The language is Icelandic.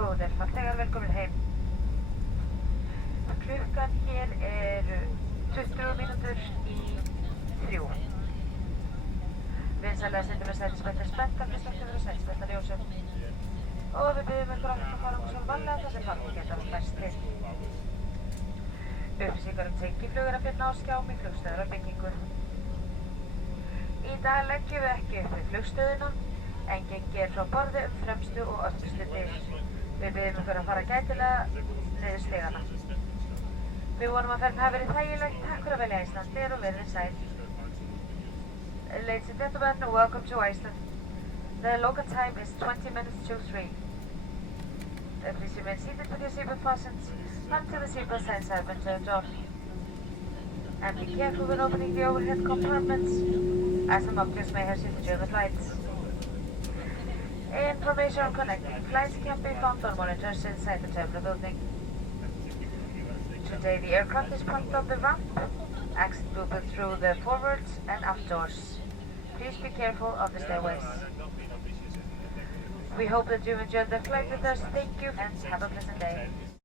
Góðir farþegar, velkomin heim. Klukkan hér eru 20 mínútur í 3. Vinsamlega setjum við sætisbelti spenntar með stöndum við sætisbeltaljósum. Og við byggjum ykkur að fara svo varlega þar sem farþegar geta best til. Upplýsingar tengiflug að finna á skjám í flugstöðvarbyggingu. Í dag leggjum við ekki upp við flugstöðina, en gengið frá borði fremstu og öllstu dyr. Við byggjum ykkur að fara gætilega niður stigana. Við vonum að ferðin hafi verið þægilegt. Takk fyrir að velja Icelandair og verið sæl. Ladies and gentlemen, welcome to Iceland. The local time is 20 minutes to 3. Please remain seated with your seatbelt fastened until the seatbelt signs have been turned off. And be careful when opening the overhead compartments, as some objects may have shifted during the flight. Information on connecting flights can be found on monitors inside the terminal building. Today the aircraft is parked on the ramp. Exit will be through the forward and aft doors. Please be careful of the stairways. We hope that you enjoyed the flight with us. Thank you and have a pleasant day.